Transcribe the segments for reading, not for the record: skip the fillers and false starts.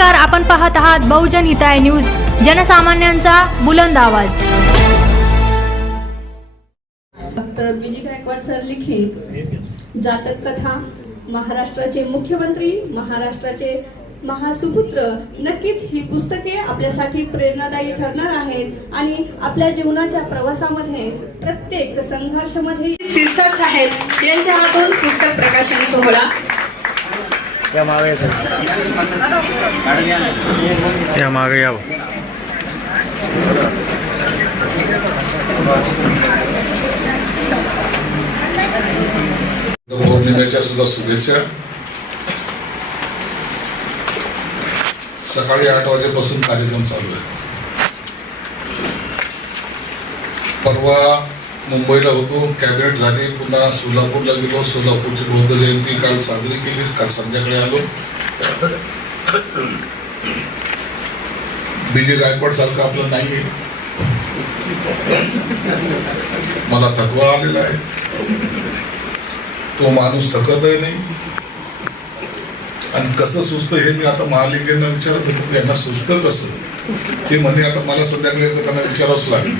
नमस्कार, आपण पाहत आहात बहुजन हिताय न्यूज, जनसामान्यांचा बुलंद आवाज। डॉक्टर बीजी गायकवाड सर लिखित जातक कथा, महाराष्ट्राचे मुख्यमंत्री, महाराष्ट्राचे महासुपुत्र। नक्कीच ही पुस्तके आपल्यासाठी प्रेरणादायी ठरणार आहेत आणि आपल्या जीवनाच्या प्रवासामध्ये प्रत्येक संघर्षामध्ये सिरसाट साहेब यांच्या हातून पुस्तक प्रकाशन सोहळा। या मागे यावं। पौर्णिमेच्या सुद्धा शुभेच्छा। सकाळी 8 वाजेपासून कार्यक्रम चालू आहे। परवा मुंबईला होतो, कॅबिनेट झाली, पुन्हा सोलापूरला गेलो, सोलापूरची बौद्ध जयंती काल साजरी केली, काल संध्याकाळी आलो। बीजे गायकवाड सारखं आपलं नाहीये, मला थकवा आलेला आहे। तो माणूस थकतही नाही आणि कसं सुचतं हे मी आता महालिंगेंना विचारत होतो, यांना सुचतं कसं ते म्हणे आता मला संध्याकाळी त्यांना विचारावंच लागेल।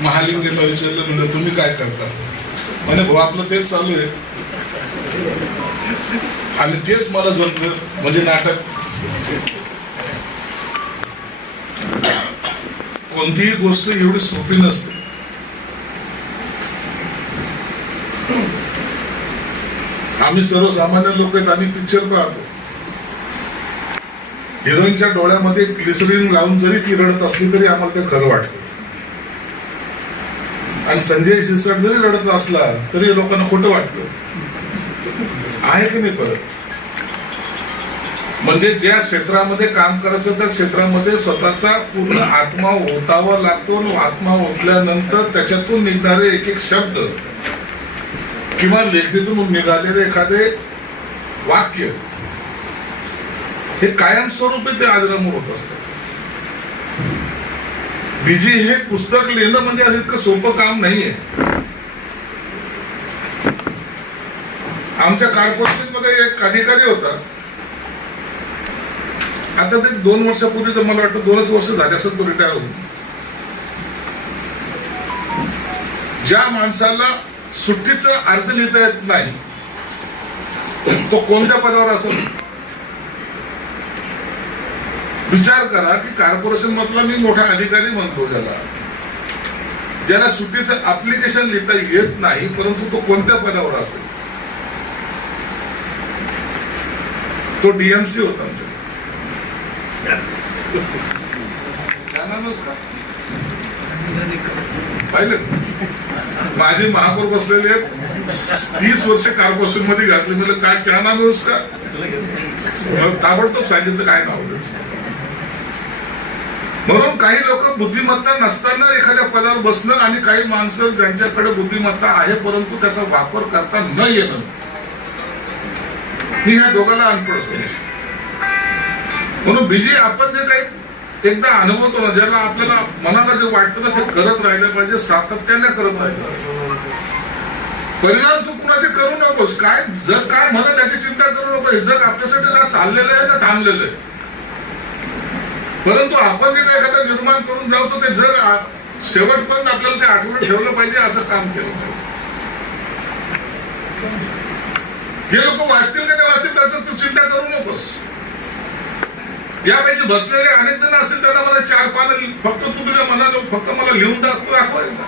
महालिंगेंना विचारलं, म्हणजे तुम्ही काय करता? म्हणे भाऊ आपलं तेच चालू आहे आणि तेच मला जमतं, म्हणजे नाटक। कोणतीही गोष्ट एवढी सोपी नसते। आम्ही सर्वसामान्य लोक आहेत आणि पिक्चर पाहतो, हिरोईनच्या डोळ्यामध्ये ग्लिसरीन लावून जरी ती रडत असली तरी आम्हाला ते खरं वाटतं, आणि संजय शिरसाट जरी रडत असला तरी लोकांना खोटं वाटतं, आहे की नाही? परत म्हणजे ज्या क्षेत्रामध्ये काम करायचं त्या क्षेत्रामध्ये स्वतःचा पूर्ण आत्मा ओतावा लागतो, आत्मा ओतल्यानंतर त्याच्यातून निघणारे एक एक शब्द किंवा लेखणीतून निघालेले एखादे वाक्य हे कायमस्वरूपी ते आजरामूर होत असतात। बीजी हे पुस्तक लिहिणं म्हणजे असं इतकं सोपं काम नाहीये। आमच्या कॉर्पोरेशन मध्ये एक अधिकारी होता, आता ते 2 वर्षापूर्वी मला वाटतं 2च वर्ष झाले असं तो रिटायर होऊन। ज्या माणसाला सुट्टीचा अर्ज लिहिता येत नाही तो कोणत्या पदावर असेल? विचार करा की कॉर्पोरेशन मधला मी मोठा अधिकारी म्हणतो ज्याला सुट्टीचं ऍप्लिकेशन लिहिता येत नाही, परंतु तो कोणत्या पदावर असेल? तो डीएमसी होता आमच्या। पाहिलं, माझे महापौर बसलेले 30 वर्ष कॉर्पोरेशन मध्ये घातले, म्हणजे काय क्या नाम आहे उसका? ताबडतोब सांगितलं काय नाव त्याचं। म्हणून काही लोक बुद्धिमत्ता नसताना एखाद्या पदावर बसणं आणि काही माणसं ज्यांच्याकडे बुद्धिमत्ता आहे परंतु त्याचा वापर करता न येणं, मी ह्या दोघांना अनपढ समजतो। म्हणून बीजी आपण जे काही एकदा अनुभवतो ना, ज्याला आपल्याला मनाला जे वाटतं ना ते करत राहिलं पाहिजे, सातत्याने करत राहिलं। परिणाम तू कुणाचे करू नकोस, काय जग काय म्हणत त्याची चिंता करू नको। हे जग आपल्यासाठी ना चाललेलं आहे ना थांबलेलं आहे, परंतु आपण जे काय एखादा निर्माण करून जाऊ तो ते जग शेवटपर्यंत आपल्याला ते आठवण ठेवलं पाहिजे, असं काम केलं पाहिजे। हे लोक वाचतील का नाही वाचतील त्याचं तू चिंता करू नकोस। त्यापैकी बसलेले अनेक जण असतील त्यांना मला 4 पानं फक्त तू तुझ्या मनाला फक्त मला लिहून दाखवायचं,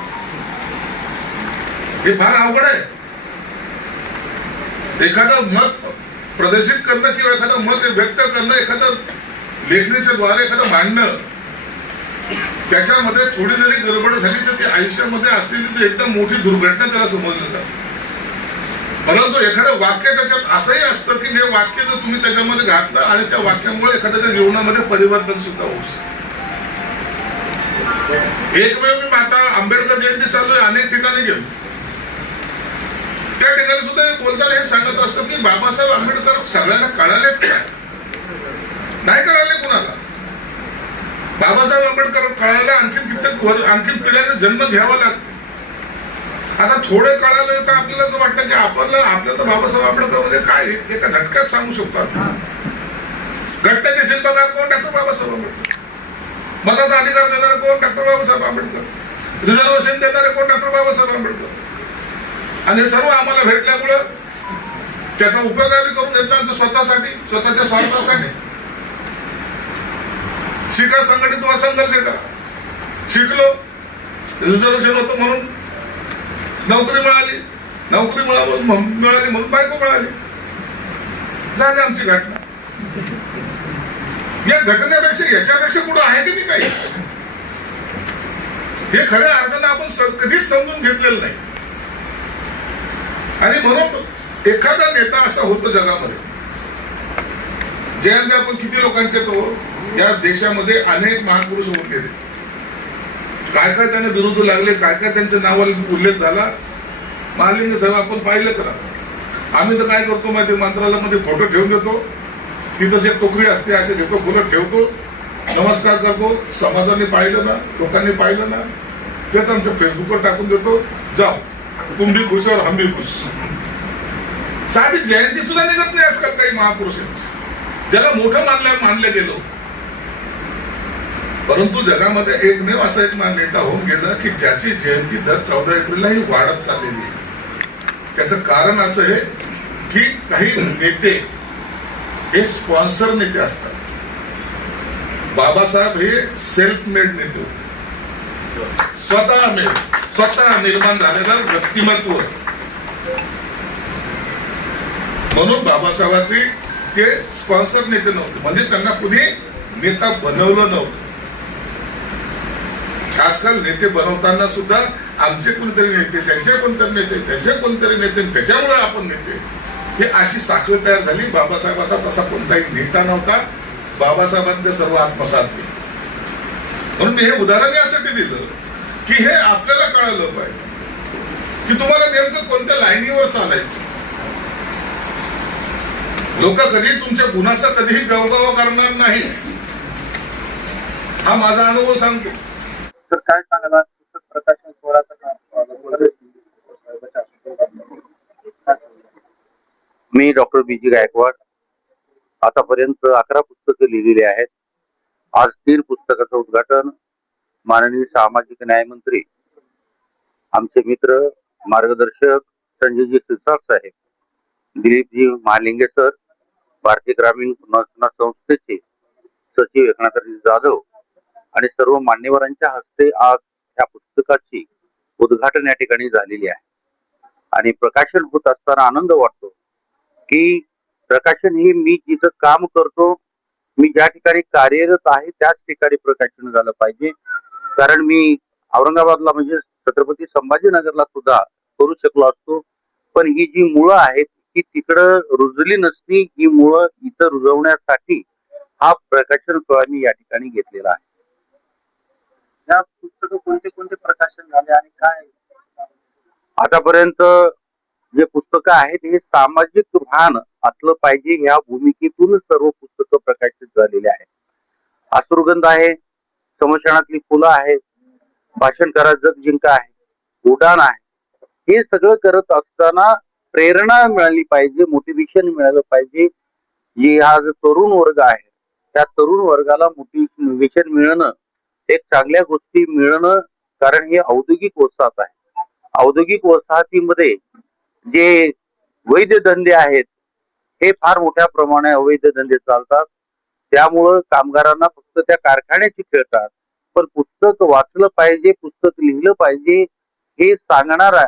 हे फार अवघड आहे। एखादं मत प्रदर्शित करणं किंवा एखादं मत व्यक्त करणं, एखादं लेखणीच्या द्वारे एखादं मांडणं, त्याच्यामध्ये थोडी जरी गडबड झाली तर ती आयुष्यामध्ये असलेली एकदम मोठी दुर्घटना त्याला समजली जाते। परंतु एखादं वाक्य त्याच्यात असंही असतं की जे वाक्य जर तुम्ही त्याच्यामध्ये घातलं आणि त्या वाक्यामुळे एखाद्याच्या जीवनामध्ये परिवर्तन सुद्धा होऊ शकतं। एक वेळ मी आता आंबेडकर जयंती चालू आहे, अनेक ठिकाणी गेलो, त्या ठिकाणी सुद्धा बोलताना हे सांगत असतो की बाबासाहेब आंबेडकर सगळ्यांना कळालेत का? नाही कळाले कुणाला? बाबासाहेब आंबेडकर कळायला आणखीन पिढ्याने जन्म घ्यावा लागतो. आता थोडे कळालं तर आपल्याला असं वाटतं की आपल्याला तर बाबासाहेब आंबेडकर म्हणजे काय एका झटक्यात सांगू शकतो आपण. घटनेचे शिल्पकार कोण? डॉक्टर बाबासाहेब आंबेडकर. मताचा अधिकार देणारे कोण? डॉक्टर बाबासाहेब आंबेडकर. रिझर्वेशन देणारे कोण? डॉक्टर बाबासाहेब आंबेडकर. आणि हे सर्व आम्हाला भेटल्यामुळं त्याचा उपयोग आम्ही करून घेतला आमच्या स्वतःसाठी, स्वतःच्या स्वार्थासाठी. शिका, संघटित व्हा, संघर्ष करा. शिकलो, रिझर्वेशन होतं म्हणून नोकरी मिळाली, नोकरी मिळाली म्हणून बायको मिळाली. झाली आमची घटना. या घटनेपेक्षा याच्यापेक्षा कुठं आहे की नाही काही? हे खऱ्या अर्थानं आपण कधीच समजून घेतलेलं नाही. आणि म्हणून एखादा नेता असा होतो जगामध्ये, जयंती आपण किती लोकांचे तो या देशामध्ये अनेक महापुरुष होऊन गेले. काय काय त्यांना विरोध लागले, काय काय त्यांच्या नावाला उल्लेख झाला. महालिंग साहेब आपण पाहिलं करा. आम्ही तर काय करतो माहिती, मंत्रालयामध्ये फोटो ठेवून देतो, तिथंच एक टोकरी असते, असे घेतो, फुलं ठेवतो, नमस्कार करतो. समाजाने पाहिलं ना, लोकांनी पाहिलं ना, तेच आमच्या फेसबुकवर टाकून देतो. जाओ, तुम भी खुश और हम भी खुश. साधी जयंती सुद्धा निघत नाही आजकाल काही महापुरुषांची, ज्याला मोठं मानलं गेलो. परंतु जगामध्ये एकमेव असा एक नेता होऊन गेला की ज्याची जयंती दर 14 एप्रिलला ही वाढत चाललेली आहे. त्याचं कारण असं आहे की काही नेते हे स्पॉन्सर नेते असतात. बाबासाहेब हे सेल्फ मेड नेते होते, स्वतः निर्माण झालेलं व्यक्तिमत्व. म्हणून बाबासाहेबांचे ते स्पॉन्सर नेते नव्हते, म्हणजे त्यांना कुणी नेता बनवलं नव्हतं. आजकाल नेते बनवताना सुद्धा आमचे कोणतरी नेते, त्यांचे कोणतरी नेते, त्यांचे कोणतरी नेते, त्याच्यामुळे आपण नेते, हे अशी साखळी तयार झाली. बाबासाहेबाचा तसा कोणताही नेता नव्हता. बाबासाहेबांनी ते सर्व आत्मसात केले. म्हणून मी हे उदाहरण यासाठी दिलं की हे आपल्याला कळालं पाहिजे की तुम्हाला नेमकं कोणत्या लाईनीवर चालायचं. लोक कधी तुमच्या गुणाचा कधीही गवगवा करणार नाही, हा माझा अनुभव सांगतो. तर काय सांगणार पुस्तक प्रकाशन सोहळ्याचं मी डॉक्टर बीजी गायकवाड. आतापर्यंत 11 पुस्तकं लिहिलेली आहेत. आज 3 पुस्तकाचं उद्घाटन माननीय सामाजिक न्याय मंत्री, आमचे मित्र, मार्गदर्शक संजयजी शिरसाट साहेब, दिलीपजी महालिंगे सर, भारतीय ग्रामीण पुनर्वसन संस्थेचे सचिव एकनाथजी जाधव आणि सर्व मान्यवरांच्या हस्ते आज या पुस्तकाची उद्घाटन या ठिकाणी झालेली आहे. आणि प्रकाशन होत असताना आनंद वाटतो की प्रकाशन हे मी जिथं काम करतो, मी ज्या ठिकाणी कार्यरत आहे त्याच ठिकाणी प्रकाशन झालं पाहिजे. कारण मी औरंगाबादला म्हणजे छत्रपती संभाजीनगरला सुद्धा करू शकलो असतो, पण ही जी मुळं आहेत की तिकडं रुजली नसती, ही मुळं इथं रुजवण्यासाठी हा प्रकाशन सोहळा मी या ठिकाणी घेतलेला आहे. या पुस्तक कोणते कोणते प्रकाशन झाले आणि काय आतापर्यंत जे पुस्तकं आहेत हे सामाजिक भान असलं पाहिजे ह्या भूमिकेतून सर्व पुस्तकं प्रकाशित झालेली आहेत. अश्रुगंध आहे, समशानातली फुलं आहेत, भाषण करा जग जिंका आहे, उडान आहे. हे सगळं करत असताना प्रेरणा मिळाली पाहिजे, मोटिवेशन मिळालं पाहिजे. जे हा जो तरुण वर्ग आहे त्या तरुण वर्गाला मोटिवेशन मिळणं, एक चांगल्या गोष्टी मिळणं, कारण हे औद्योगिक वसाहत आहे. औद्योगिक वसाहतीमध्ये जे वैध धंदे आहेत हे फार मोठ्या प्रमाणात अवैध धंदे चालतात. त्यामुळं कामगारांना फक्त त्या कारखान्याची खेळतात. पण पुस्तक वाचलं पाहिजे, पुस्तक लिहिलं पाहिजे हे सांगणारा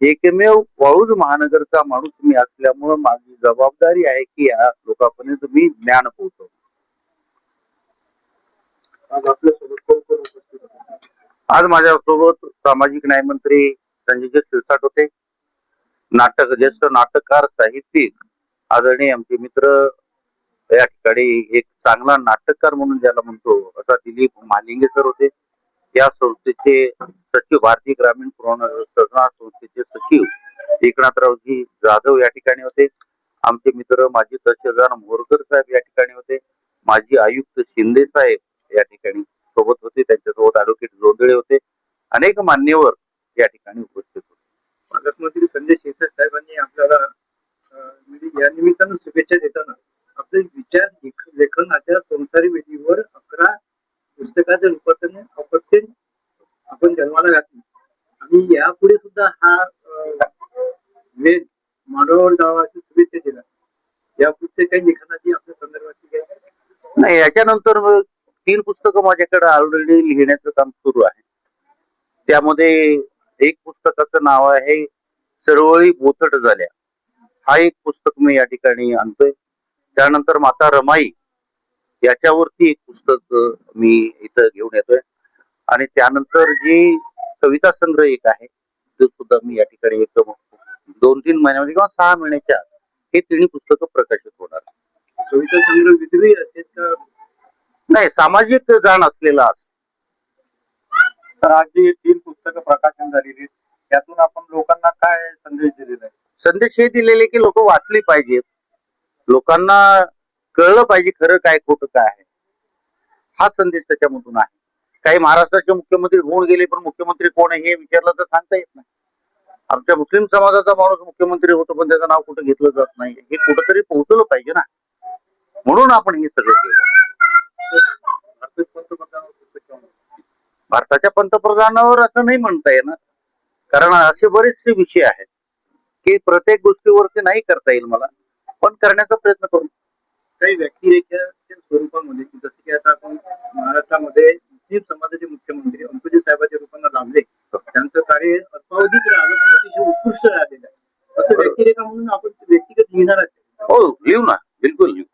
एकमेव वाळूज महानगरचा माणूस मी असल्यामुळं माझी जबाबदारी आहे की या लोकांपर्यंत मी ज्ञान पोहोचवतो. आज माझ्यासोबत सामाजिक न्याय मंत्री संजयजी शिरसाट होते, ज्येष्ठ नाटककार, साहित्यिक, आदरणीय आमचे मित्र, या ठिकाणी एक चांगला नाटककार म्हणून ज्याला म्हणतो असा दिलीप महालिंगे सर होते. या संस्थेचे सचिव, भारतीय ग्रामीण पुनर्वसन संस्थेचे सचिव एकनाथरावजी जाधव या ठिकाणी होते. आमचे मित्र माजी तहसीलदार मोरकर साहेब या ठिकाणी होते. माजी आयुक्त शिंदे साहेब या ठिकाणी सोबत होते. त्यांच्यासोबत ऍडव्होकेट जोंधळे होते. अनेक मान्यवर या ठिकाणी उपस्थित होते. पालकमंत्री संजय शिरसाट साहेबांनी आपल्याला या निमित्तानं शुभेच्छा देताना आपले विचार लेखनाच्या संसारी वेदीवर 11 पुस्तकाच्या रूपाने आपण जन्माला घातली आणि यापुढे सुद्धा हा वेद मानवावर जावा अशी शुभेच्छा दिला. यापुढचे काही लेखनाची आपल्या संदर्भाची नाही, याच्यानंतर 3 पुस्तकं माझ्याकडे ऑलरेडी लिहिण्याचं काम सुरू आहे. त्यामध्ये एक पुस्तकाचं नाव आहे चळवळी बोथट झाल्या. हा एक पुस्तक मी या ठिकाणी आणतोय. त्यानंतर माता रमाई याच्यावरती एक पुस्तक मी इथं घेऊन येतोय. आणि त्यानंतर जी कविता संग्रह एक आहे तो सुद्धा मी या ठिकाणी एकदम 2-3 महिन्यामध्ये किंवा 6 महिन्याच्या आत हे 3 पुस्तकं प्रकाशित होणार. कविता संग्रह विधवी असेल का? नाही, सामाजिक जाण असलेला असतो. तर आज जी 3 पुस्तकं प्रकाशन झालेली त्यातून आपण लोकांना काय संदेश दिलेला आहे? संदेश हे दिलेले की लोक वाचली पाहिजेत, लोकांना कळलं पाहिजे खरं काय खोटं काय आहे. हा संदेश त्याच्यामधून आहे. काही महाराष्ट्राचे मुख्यमंत्री होऊन गेले पण मुख्यमंत्री कोण आहे हे विचारलं तर सांगता येत नाही. आमच्या मुस्लिम समाजाचा माणूस मुख्यमंत्री होतो पण त्याचं नाव कुठं घेतलं जात नाही. हे कुठंतरी पोहोचलं पाहिजे ना, म्हणून आपण हे सगळं केलं. भारताच्या पंतप्रधानावर असं नाही म्हणता येणार, कारण असे बरेचसे विषय आहेत की प्रत्येक गोष्टीवरती नाही करता येईल मला, पण करण्याचा प्रयत्न करू. काही व्यक्तिरेखाच्या स्वरूपामध्ये जसं की आता आपण महाराष्ट्रामध्ये मुस्लिम समाजाचे मुख्यमंत्री अंकुजी साहेबांच्या रूपाने लाभले, त्यांचं कार्य अल्पावधीत राहिलं पण अतिशय उत्कृष्ट राहिलेलं आहे. असं व्यक्तिरेखा म्हणून आपण व्यक्तिगत लिहिणार आहे. हो, लिहू ना, बिलकुल लिहू.